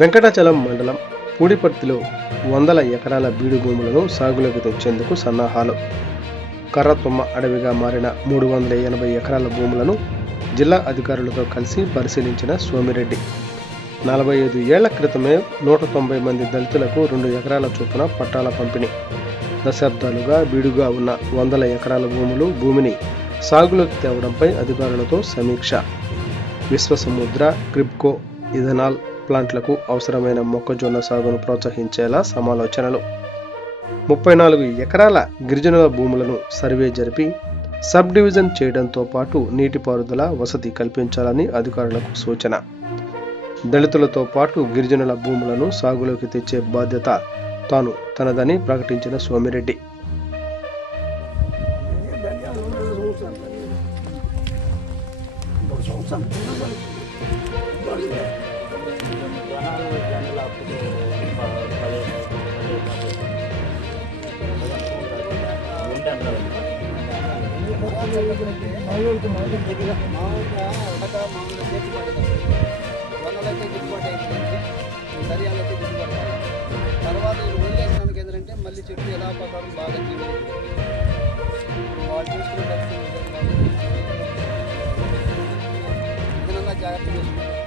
వెంకటాచలం మండలం పూడిపర్తిలో వందల ఎకరాల బీడు భూములను సాగులోకి తెచ్చేందుకు సన్నాహాలు. కర్రతుమ్మ అడవిగా మారిన 380 ఎకరాల భూములను జిల్లా అధికారులతో కలిసి పరిశీలించిన సోమిరెడ్డి 45 ఏళ్ల క్రితమే 190 మంది దళితులకు 2 ఎకరాల చొప్పున పట్టాల పంపిణీ. దశాబ్దాలుగా బీడుగా ఉన్న వందల ఎకరాల భూమిని సాగులోకి తేవడంపై అధికారులతో సమీక్ష. విశ్వసముద్ర, క్రిప్కో, ఇథనాల్ ప్లాంట్లకు అవసరమైన మొక్కజొన్న సాగును ప్రోత్సహించేలా సమాలోచనలు. 34 ఎకరాల గిరిజనుల భూములను సర్వే జరిపి సబ్ డివిజన్ చేయడంతో పాటు నీటిపారుదల వసతి కల్పించాలని అధికారులకు సూచన. దళితులతో పాటు గిరిజనుల భూములను సాగులోకి తెచ్చే బాధ్యత తనదని ప్రకటించిన సోమిరెడ్డి. తర్వాత వదిలేసినానికి ఏంటంటే మళ్ళీ చెట్టు ఎలా ప్రకారం బాగా వాళ్ళు చూసుకునే జాగ్రత్త చేసుకుంటారు.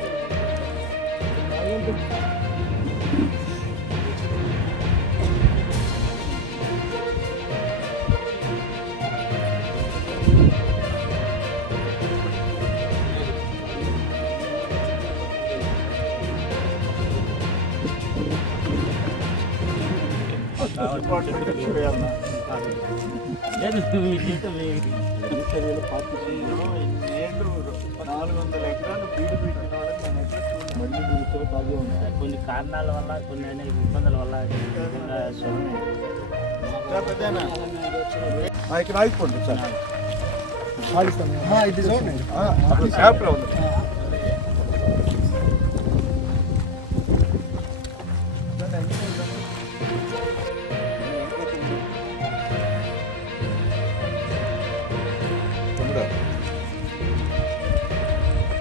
కొన్ని కారణాల వల్ల కొన్ని ఇబ్బందుల వల్ల ఆగిపోండి సార్.